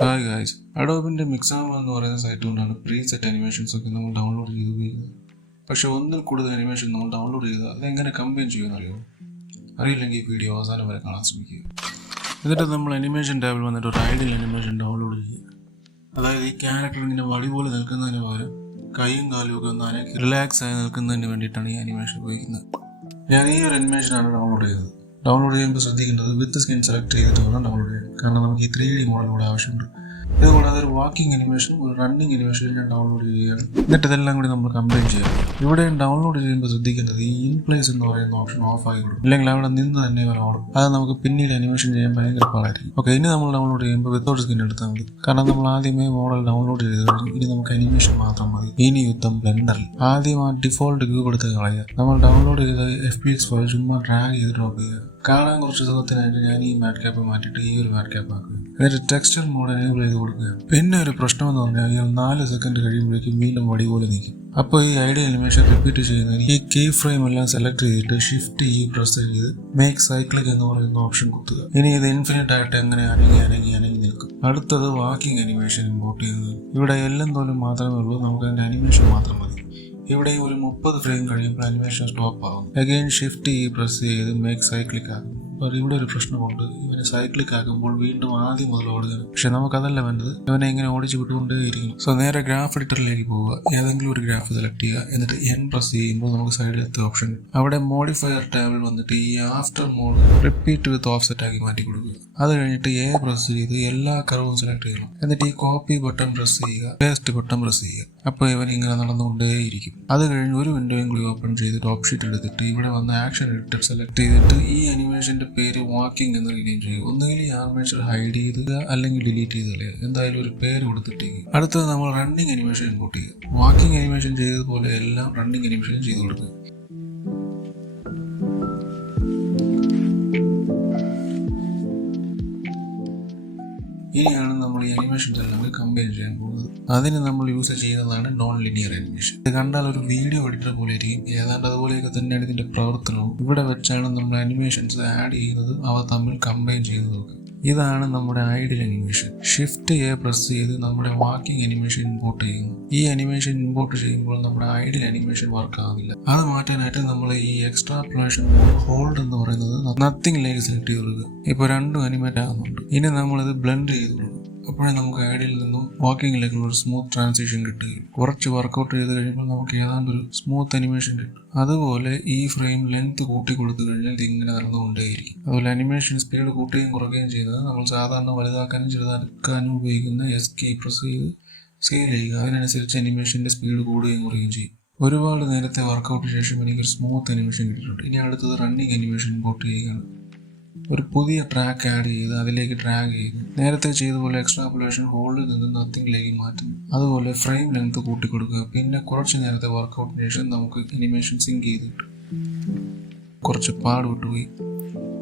Hi guys, അഡോബിൻ്റെ മിക്സാമ എന്ന് പറയുന്ന site കൊണ്ടാണ് പ്രീസെറ്റ് അനിമേഷൻസ് ഒക്കെ നമ്മൾ ഡൗൺലോഡ് ചെയ്ത് ഉപയോഗിക്കുന്നത്. പക്ഷേ ഒന്നിൽ കൂടുതൽ അനിമേഷൻ നമ്മൾ ഡൗൺലോഡ് ചെയ്താൽ അതെങ്ങനെ കമ്പൈൻ ചെയ്യുമെന്ന് അറിയുമോ? അറിയില്ലെങ്കിൽ ഈ വീഡിയോ അവസാനം വരെ കാണാൻ ശ്രമിക്കുക. എന്നിട്ട് നമ്മൾ അനിമേഷൻ ടാബിൽ വന്നിട്ട് ഒരു ഐഡിയൽ അനിമേഷൻ ഡൗൺലോഡ് ചെയ്യുക. അതായത് ഈ ക്യാരക്ടർ ഇങ്ങനെ വടി പോലെ നിൽക്കുന്നതിന് പകരം കൈയും കാലും ഒക്കെ ഒന്ന് അനക്കി റിലാക്സ് ആയി നിൽക്കുന്നതിന് വേണ്ടിയിട്ടാണ് ഈ അനിമേഷൻ ഉപയോഗിക്കുന്നത്. ഞാൻ ഈ ഒരു അനിമേഷനാണ് ഡൗൺലോഡ് ചെയ്തത്. ഡൗൺലോഡ് ചെയ്യുമ്പോൾ ശ്രദ്ധിക്കേണ്ടത് വിത്ത് സ്കിൻ സെലക്ട് ചെയ്തിട്ട് വേണം ഡൗൺലോഡ് ചെയ്യാൻ. കാരണം നമുക്ക് ഈ 3D മോഡൽ കൂടെ ആവശ്യമുണ്ട്. ഇതുകൂടാതെ ഒരു വാക്കിംഗ് അനിമേഷനും ഒരു റണ്ണിങ് അനിമേഷനും ഞാൻ ഡൗൺലോഡ് ചെയ്യുകയാണ്. എന്നിട്ട് ഇതെല്ലാം കൂടി നമ്മൾ കമ്പൈൻ ചെയ്യാം. ഇവിടെ ഡൗൺലോഡ് ചെയ്യുമ്പോൾ ശ്രദ്ധിക്കേണ്ടത് ഈ ഇൻപ്ലേസ് എന്ന് പറയുന്ന ഓപ്ഷൻ ഓഫ് ആയി കൊടുക്കും. അല്ലെങ്കിൽ അവിടെ നിന്ന് തന്നെ ഓടും. അത് നമുക്ക് പിന്നീട് അനിമേഷൻ ചെയ്യാൻ ഭയങ്കര പാടായിരിക്കും. ഓക്കെ, ഇനി നമ്മൾ ഡൗൺലോഡ് ചെയ്യുമ്പോൾ വിത്തൗട്ട് സ്കിൻ എടുത്താൽ മതി. കാരണം നമ്മൾ ആദ്യമേ മോഡൽ ഡൗൺലോഡ് ചെയ്ത് കഴിഞ്ഞു. ഇനി നമുക്ക് അനിമേഷൻ മാത്രം മതി. ഇനി യുദ്ധം ബ്ലെൻഡറിൽ ആദ്യം ആ ഡിഫോൾട്ട് വ്യൂ എടുത്ത് കളയുക. നമ്മൾ ഡൗൺലോഡ് ചെയ്ത FBX ഫയൽ ചുമ്മാ ഡ്രാഗ് ചെയ്ത് ഡ്രോപ്പ് ചെയ്യുക. കാണാൻ കുറച്ച് സുഖത്തിനായിട്ട് ഞാൻ ഈ മാറ്റ് ക്യാപ്പ് മാറ്റിയിട്ട് ഈ ഒരു മാറ്റ് ക്യാപ്പ് ആക്കുക. എന്നിട്ട് ടെക്സ്ചർ മോഡ് എനേബിൾ ചെയ്ത് കൊടുക്കുക. പിന്നെ ഒരു പ്രശ്നമെന്ന് പറഞ്ഞാൽ ഇയാൾ 4 സെക്കൻഡ് കഴിയുമ്പോഴേക്കും വീണ്ടും വടി പോലെ നിൽക്കും. അപ്പോൾ ഈ ഐഡിയ അനിമേഷൻ റിപ്പീറ്റ് ചെയ്യുന്നതിന് ഈ കീ ഫ്രെയിം എല്ലാം സെലക്ട് ചെയ്തിട്ട് ഷിഫ്റ്റ് പ്രസ് ചെയ്ത് മേക്ക് സൈക്ലിക് എന്ന് പറയുന്ന ഓപ്ഷൻ കുത്തുക. ഇനി ഇത് ഇൻഫിനിറ്റ് ആയിട്ട് എങ്ങനെ അനങ്ങി നിൽക്കും. അടുത്തത് വാക്കിംഗ് അനിമേഷൻ ഇമ്പോർട്ട് ചെയ്യുന്നത്. ഇവിടെ എല്ലാം തോലും മാത്രമേ ഉള്ളൂ. നമുക്ക് അതിൻ്റെ അനിമേഷൻ മാത്രം മതി. ഇവിടെ ഒരു 30 ഫ്രെയിം കഴിയുമ്പോൾ അനിമേഷൻ സ്റ്റോപ്പ് ആകും. അഗെയിൻ ഷിഫ്റ്റ് പ്രസ് ചെയ്ത് മേക്ക് സൈക്ലിക് ആകും. അപ്പോൾ ഇവിടെ ഒരു പ്രശ്നമുണ്ട്. ഇവനെ സൈക്ലിക് ആക്കുമ്പോൾ വീണ്ടും ആദ്യം മുതൽ ഓടുകയാണ്. പക്ഷെ നമുക്കതല്ല വേണ്ടത്. ഇവനെ ഇങ്ങനെ ഓടിച്ച് വിട്ടുകൊണ്ടേയിരിക്കും. സോ നേരെ ഗ്രാഫ് എഡിറ്ററിലേക്ക് പോവുക. ഏതെങ്കിലും ഒരു ഗ്രാഫ് സെലക്ട് ചെയ്യുക. എന്നിട്ട് N പ്രസ് ചെയ്യുമ്പോൾ നമുക്ക് സൈഡിലെത്ത ഓപ്ഷൻ അവിടെ മോഡിഫയർ ടാബിൽ വന്നിട്ട് ഈ after mode repeat with offset ആക്കി മാറ്റി കൊടുക്കുക. അത് കഴിഞ്ഞിട്ട് A പ്രസ് ചെയ്ത് എല്ലാ കർവും സെലക്ട് ചെയ്യണം. എന്നിട്ട് ഈ കോപ്പി ബട്ടൺ പ്രസ് ചെയ്യുക, പേസ്റ്റ് ബട്ടൺ പ്രസ് ചെയ്യുക. അപ്പോൾ ഇവൻ ഇങ്ങനെ നടന്നുകൊണ്ടേയിരിക്കും. അത് കഴിഞ്ഞ് ഒരു വിൻഡോയും കൂടി ഓപ്പൺ ചെയ്ത് ടോപ്പ് ഷീറ്റ് എടുത്തിട്ട് ഇവിടെ വന്ന് ആക്ഷൻ എഡിറ്റർ സെലക്ട് ചെയ്തിട്ട് ഈ അനിമേഷന്റെ പേര് വാക്കിംഗ് എന്ന് റീനെയിം ചെയ്യുക. ഒന്നുകിൽ ഈ ആനിമേഷൻ ഹൈഡ് ചെയ്യുക അല്ലെങ്കിൽ ഡിലീറ്റ് ചെയ്ത് കളയുക. എന്തായാലും ഒരു പേര് കൊടുത്തിട്ടേക്ക്. അടുത്തത് നമ്മൾ റണ്ണിങ് അനിമേഷൻ ഇമ്പോർട്ട് ചെയ്യുക. വാക്കിംഗ് അനിമേഷൻ ചെയ്തതുപോലെ എല്ലാം റണ്ണിങ് അനിമേഷൻ ചെയ്ത് കൊടുക്കുക. ഇനിയാണ് നമ്മൾ ഈ അനിമേഷൻസ് എല്ലാം കമ്പൈൻ ചെയ്യാൻ പോകുന്നത്. അതിന് നമ്മൾ യൂസ് ചെയ്യുന്നതാണ് നോൺ ലിനിയർ അനിമേഷൻ. ഇത് കണ്ടാൽ ഒരു വീഡിയോ എഡിറ്റർ പോലെ ഇരിക്കും. ഏതാണ്ട് അതുപോലെയൊക്കെ തന്നെയാണ് ഇതിന്റെ പ്രവർത്തനവും. ഇവിടെ വെച്ചാണ് നമ്മൾ അനിമേഷൻസ് ആഡ് ചെയ്യുന്നതും അവ തമ്മിൽ കമ്പൈൻ ചെയ്യുന്നതൊക്കെ. ഇതാണ് നമ്മുടെ ഐഡിയൽ അനിമേഷൻ. ഷിഫ്റ്റ് പ്രസ് ചെയ്ത് നമ്മുടെ വാക്കിംഗ് അനിമേഷൻ ഇമ്പോർട്ട് ചെയ്യുന്നു. ഈ അനിമേഷൻ ഇമ്പോർട്ട് ചെയ്യുമ്പോൾ നമ്മുടെ ഐഡിയൽ അനിമേഷൻ വർക്ക് ആവില്ല. അത് മാറ്റാനായിട്ട് നമ്മൾ ഈ എക്സ്ട്രാപ്ലേഷൻ ഹോൾഡ് എന്ന് പറയുന്നത് നത്തിങ്ങിലേക്ക് സെലക്ട് ചെയ്ത് കൊടുക്കുക. ഇപ്പോൾ രണ്ടും അനിമേറ്റ് ആകുന്നുണ്ട്. ഇനി നമ്മളിത് ബ്ലെൻഡ് ചെയ്ത് കൊടുക്കും. അപ്പോഴേ നമുക്ക് ഐഡിയയിൽ നിന്നും വാക്കിങ്ങിലേക്കുള്ള ഒരു സ്മൂത്ത് ട്രാൻസിഷൻ കിട്ടുകയും കുറച്ച് വർക്കൗട്ട് ചെയ്ത് കഴിയുമ്പോൾ നമുക്ക് ഏതാണ്ട് ഒരു സ്മൂത്ത് അനിമേഷൻ കിട്ടും. അതുപോലെ ഈ ഫ്രെയിം ലെങ്ത് കൂട്ടി കൊടുത്തു കഴിഞ്ഞാൽ ഇത് ഇങ്ങനെ നടന്നുകൊണ്ടേയിരിക്കും. അതുപോലെ അനിമേഷൻ സ്പീഡ് കൂട്ടുകയും കുറയ്ക്കുകയും ചെയ്യുന്നത് നമ്മൾ സാധാരണ വലുതാക്കാനും ചെറുതാക്കാനും ഉപയോഗിക്കുന്ന S കീ പ്രസ് ചെയ്ത് സ്കെയിൽ ചെയ്യുക. അതിനനുസരിച്ച് അനിമേഷൻ്റെ സ്പീഡ് കൂടുകയും കുറയുകയും ചെയ്യും. ഒരുപാട് നേരത്തെ വർക്കൗട്ടിന് ശേഷം എനിക്കൊരു സ്മൂത്ത് അനിമേഷൻ കിട്ടിയിട്ടുണ്ട്. ഇനി അടുത്തത് റണ്ണിങ് അനിമേഷൻ ഇമ്പോർട്ട് ചെയ്യുകയാണ്. ഒരു പുതിയ ട്രാക്ക് ആഡ് ചെയ്ത് അതിലേക്ക് ഡ്രാഗ് ചെയ്യുന്നു. നേരത്തെ ചെയ്തപോലെ എക്സ്ട്രാപുലേഷൻ ഹോൾഡിൽ നിന്ന് നത്തിങ്ങിലേക്ക് മാറ്റുന്നു. അതുപോലെ ഫ്രെയിം ലെങ്ത് കൂട്ടിക്കൊടുക്കുക. പിന്നെ കുറച്ച് നേരത്തെ വർക്കൗട്ടിന് ശേഷം നമുക്ക് അനിമേഷൻ സിങ്ക് ചെയ്തിട്ട് കുറച്ച് പാട് വിട്ടുപോയി.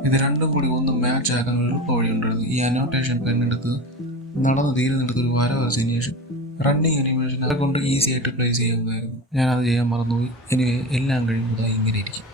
ഇത് രണ്ടും കൂടി ഒന്ന് മാച്ച് ആക്കാൻ ഒരു എളുപ്പ വഴി ഉണ്ടായിരുന്നു. ഈ അനോട്ടേഷൻ പെൻ എടുത്ത് നടന്ന് തീരുന്നെടുത്ത് ഒരു വര വരച്ചതിന് ശേഷം റണ്ണിങ് അനിമേഷൻ അത് കൊണ്ട് ഈസി ആയിട്ട് പ്ലേസ് ചെയ്യാവുന്നതായിരുന്നു. ഞാനത് ചെയ്യാൻ മറന്നുപോയി. എനിവേ എല്ലാം കഴിയുമ്പോൾ ഇങ്ങനെ ഇരിക്കും.